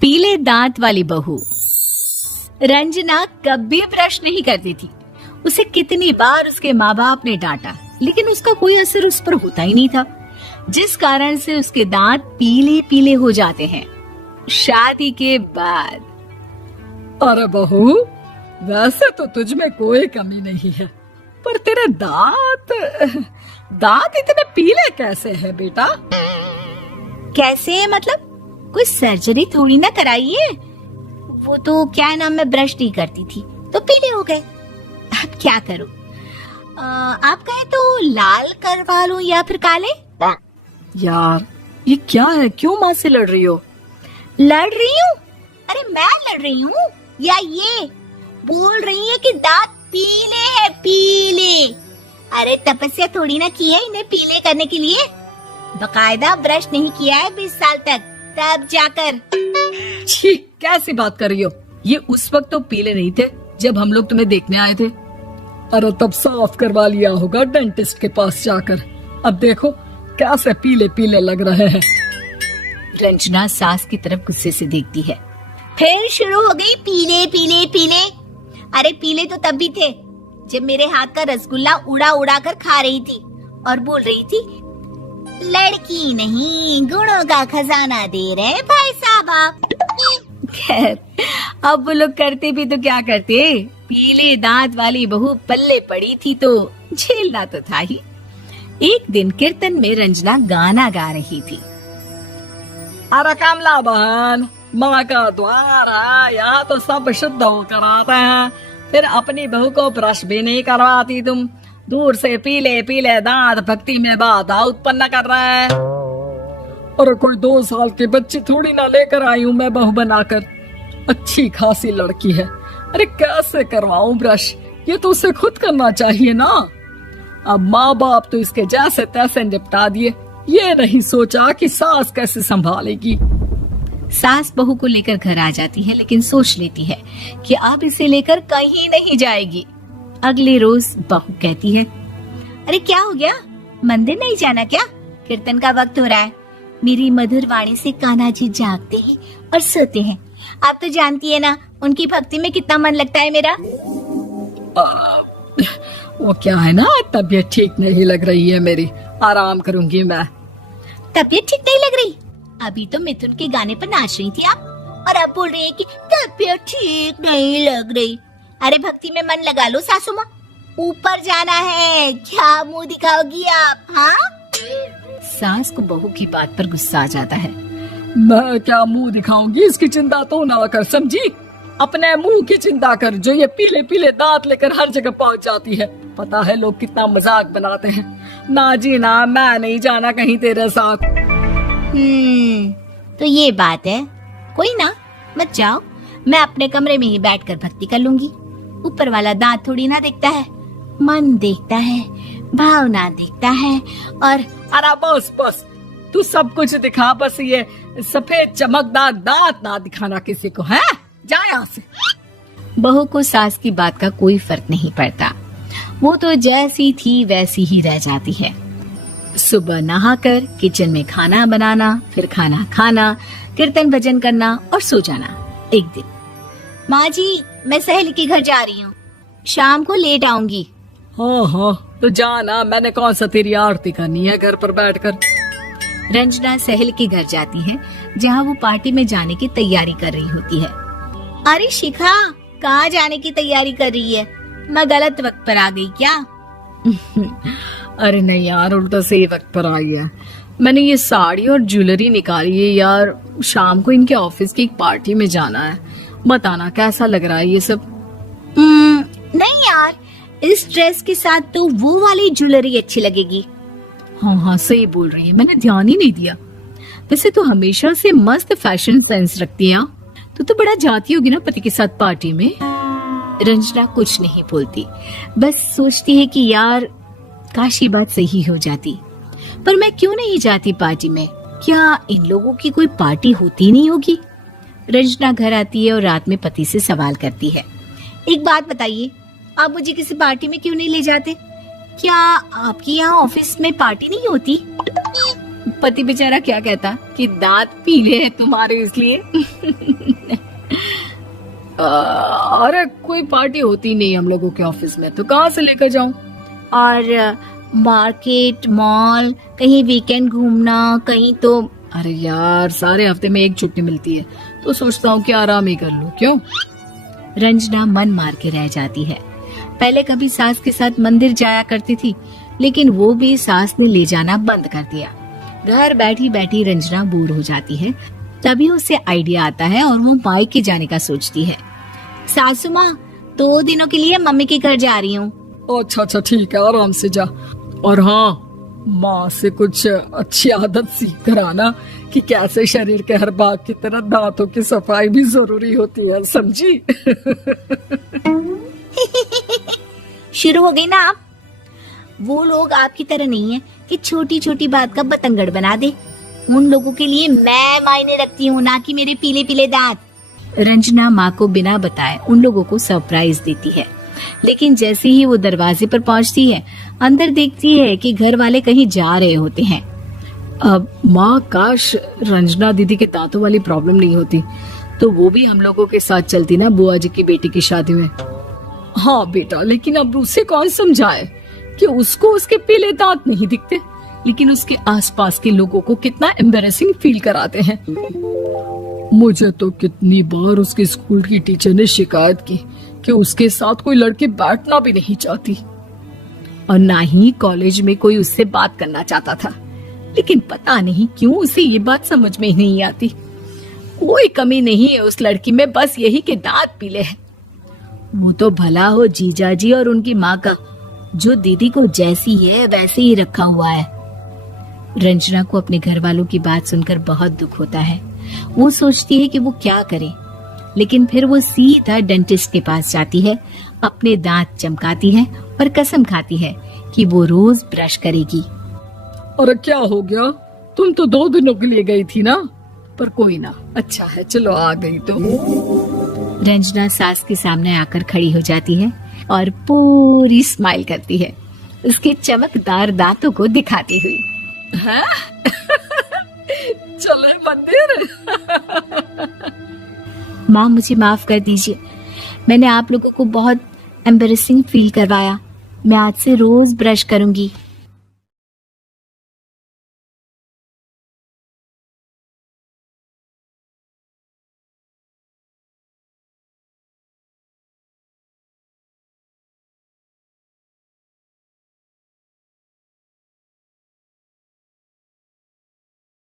पीले दांत वाली बहू। रंजना कभी ब्रश नहीं करती थी। उसे कितनी बार उसके माँ बाप ने डांटा, लेकिन उसका कोई असर उस पर होता ही नहीं था, जिस कारण से उसके दांत पीले पीले हो जाते हैं। शादी के बाद। अरे बहू, वैसे तो तुझ में कोई कमी नहीं है, पर तेरे दांत इतने पीले कैसे हैं बेटा? कैसे मतलब? कोई सर्जरी थोड़ी ना कराई है। वो तो क्या है ना, मैं ब्रश नहीं करती थी तो पीले हो गए। अब क्या करूं? आप कहें तो लाल करवा लूं या फिर काले? यार ये क्या है, क्यों माँ से लड़ रही हो? लड़ रही हूँ? अरे मैं लड़ रही हूँ या ये बोल रही है कि दांत पीले है, पीले। अरे तपस्या थोड़ी ना की है इन्हें पीले करने के लिए। बकायदा ब्रश नहीं किया है 20 साल तक, तब जाकर। छी, कैसी बात कर रही हो? ये उस वक्त तो पीले नहीं थे जब हम लोग तुम्हें देखने आए थे। अरे तब साफ करवा लिया होगा डेंटिस्ट के पास जाकर। अब देखो कैसे पीले पीले लग रहे हैं। रंजना सास की तरफ गुस्से से देखती है। फिर शुरू हो गई पीले पीले पीले। अरे पीले तो तब भी थे जब मेरे हाथ का रसगुल्ला उड़ा उड़ा कर खा रही थी और बोल रही थी, लड़की नहीं गुणों का खजाना दे रहे भाई साहब आप। खैर, अब वो लोग करते भी तो क्या करते, पीले दांत वाली बहू पल्ले पड़ी थी तो झेलना तो था ही। एक दिन कीर्तन में रंजना गाना गा रही थी। अरे कमला बहन, माँ का द्वार है, यहाँ तो सब शुद्ध होकर आते हैं, फिर अपनी बहू को ब्रश भी नहीं करवाती तुम। दूर से पीले पीले दांत भक्ति में बाधा उत्पन्न कर रहे हैं। अरे कोई 2 साल के बच्ची थोड़ी ना लेकर आई हूँ मैं बहू बनाकर। अच्छी खासी लड़की है, अरे कैसे करवाऊं ब्रश? ये तो उसे खुद करना चाहिए ना। अब माँ बाप तो इसके जैसे तैसे निपटा दिए, ये नहीं सोचा कि सास कैसे संभालेगी। सास बहू को लेकर घर आ जाती है, लेकिन सोच लेती है कि अब इसे लेकर कहीं नहीं जाएगी। अगले रोज बहू कहती है, अरे क्या हो गया, मंदिर नहीं जाना क्या? कीर्तन का वक्त हो रहा है। मेरी मधुर वाणी से कान्हा जी जागते हैं और सोते हैं। आप तो जानती है ना उनकी भक्ति में कितना मन लगता है मेरा। वो क्या है ना, तबीयत ठीक नहीं लग रही है मेरी, आराम करूंगी मैं। तबीयत ठीक नहीं लग रही? अभी तो मिथुन के गाने पर नाच रही थी आप, और अब बोल रही है कि तबीयत ठीक नहीं लग रही। अरे भक्ति में मन लगा लो सासू माँ, ऊपर जाना है, क्या मुंह दिखाओगी आप? हाँ? सास को बहू की बात पर गुस्सा आ जाता है। मैं क्या मुंह दिखाऊंगी, इसकी चिंता तो ना कर, समझी? अपने मुंह की चिंता कर, जो ये पीले पीले दांत लेकर हर जगह पहुंच जाती है। पता है लोग कितना मजाक बनाते हैं। ना जी ना, मैं नहीं जाना कहीं तेरे साथ। तो ये बात है। कोई ना, मत जाओ, मैं अपने कमरे में ही बैठकर भक्ति कर लूंगी। ऊपर वाला दांत थोड़ी ना देखता है, मन देखता है, भावना देखता है। और अरे बस बस, तू सब कुछ दिखा, बस ये सफेद चमकदार दांत ना दिखाना किसी को, है? जा यहाँ से। बहू को सास की बात का कोई फर्क नहीं पड़ता, वो तो जैसी थी वैसी ही रह जाती है। सुबह नहाकर किचन में खाना बनाना, फिर खाना खाना, कीर्तन भजन करना और सो जाना। एक दिन, माँ जी मैं सहेली के घर जा रही हूँ, शाम को लेट आऊंगी। हाँ हाँ, तो जाना, मैंने कौन सा तेरी आरती करनी है घर पर बैठकर। रंजना सहेली के घर जाती है, जहाँ वो पार्टी में जाने की तैयारी कर रही होती है। अरे शिखा, कहाँ जाने की तैयारी कर रही है? मैं गलत वक्त पर आ गई क्या? अरे नहीं यार, उल्टा सही वक्त पर आई है। मैंने ये साड़ी और ज्वेलरी निकाली है यार, शाम को इनके ऑफिस की एक पार्टी में जाना है। बताना कैसा लग रहा है ये सब? नहीं यार, इस ड्रेस के साथ तो वो वाली ज्वेलरी अच्छी लगेगी। हाँ हाँ सही बोल रही है, मैंने ध्यान ही नहीं दिया। वैसे तो हमेशा से मस्त फैशन सेंस रखती है। तो बड़ा जाती होगी ना पति के साथ पार्टी में। रंजना कुछ नहीं बोलती, बस सोचती है कि यार काश ये बात सही हो जाती। पर मैं क्यों नहीं जाती पार्टी में? क्या इन लोगों की कोई पार्टी होती नहीं होगी? रंजना घर आती है और रात में पति से सवाल करती है, एक बात बताइए, आप मुझे किसी पार्टी में क्यों नहीं ले जाते? क्या आपके यहाँ ऑफिस में पार्टी नहीं होती? पति बेचारा क्या कहता कि दांत पीले हैं तुम्हारे इसलिए। अरे कोई पार्टी होती नहीं हम लोगों के ऑफिस में, तो कहाँ से लेकर जाऊं? और मार्केट, मॉल, कहीं वीकेंड घूमना, कहीं तो। अरे यार, सारे हफ्ते में एक छुट्टी मिलती है, तो सोचता हूँ कि आराम ही कर लूं। क्यों? रंजना मन मार के रह जाती है। पहले कभी सास के साथ मंदिर जाया करती थी, लेकिन वो भी सास ने ले जाना बंद कर दिया। घर बैठी बैठी रंजना बोर हो जाती है। तभी उसे आइडिया आता है और वो मायके जाने का सोचती है। सासू माँ, 2 दिनों के लिए मम्मी के घर जा रही हूँ। अच्छा ठीक है, आराम से जा। और हाँ, माँ से कुछ अच्छी आदत सीख कर आना कि कैसे शरीर के हर भाग की तरह दांतों की सफाई भी जरूरी होती है, समझी? शुरू हो गई ना आप। वो लोग आपकी तरह नहीं है कि छोटी छोटी बात का बतंगड़ बना दे। उन लोगों के लिए मैं मायने रखती हूँ, ना कि मेरे पीले पीले दांत। रंजना माँ को बिना बताए उन लोगों को सरप्राइज देती है, लेकिन जैसे ही वो दरवाजे पर पहुंचती है, अंदर देखती है कि घर वाले कहीं जा रहे होते हैं। अब माँ, काश रंजना दीदी के दांतों वाली प्रॉब्लम नहीं होती, तो वो भी हम लोगों के साथ चलती ना बुआ जी की बेटी की शादी में। हाँ बेटा, लेकिन अब उसे कौन समझाए कि उसको उसके पीले दांत नहीं दिखते, लेकिन उसके आसपास के लोगों को कितना एम्बैरेसिंग फील कराते हैं। मुझे तो कितनी बार उसके स्कूल की टीचर ने शिकायत की कि उसके साथ कोई लड़की बैठना भी नहीं चाहती, और ना ही कॉलेज में कोई उससे बात करना चाहता था। लेकिन पता नहीं क्यों उसे ये बात समझ में ही नहीं आती। कोई कमी नहीं है उस लड़की में, बस यही कि दांत पीले हैं। वो तो भला हो जीजाजी और उनकी माँ का, जो दीदी को जैसी है वैसे ही रखा हुआ है। रंजना को अपने घर वालों की बात सुनकर बहुत दुख होता है। वो सोचती है कि वो क्या करे, लेकिन फिर वो सीधा डेंटिस्ट के पास जाती है, अपने दांत चमकाती है और कसम खाती है कि वो रोज ब्रश करेगी। अरे क्या हो गया? तुम तो 2 दिनों के लिए गई थी ना। पर कोई ना, अच्छा है, चलो आ गई तो। रंजना सास के सामने आकर खड़ी हो जाती है और पूरी स्माइल करती है, उसके चमकदार दांतों को दिखाती हुई। हाँ? चले मंदिर। माँ, मुझे माफ कर दीजिए, मैंने आप लोगों को बहुत एम्बैरेसिंग फील करवाया। मैं आज से रोज ब्रश करूंगी।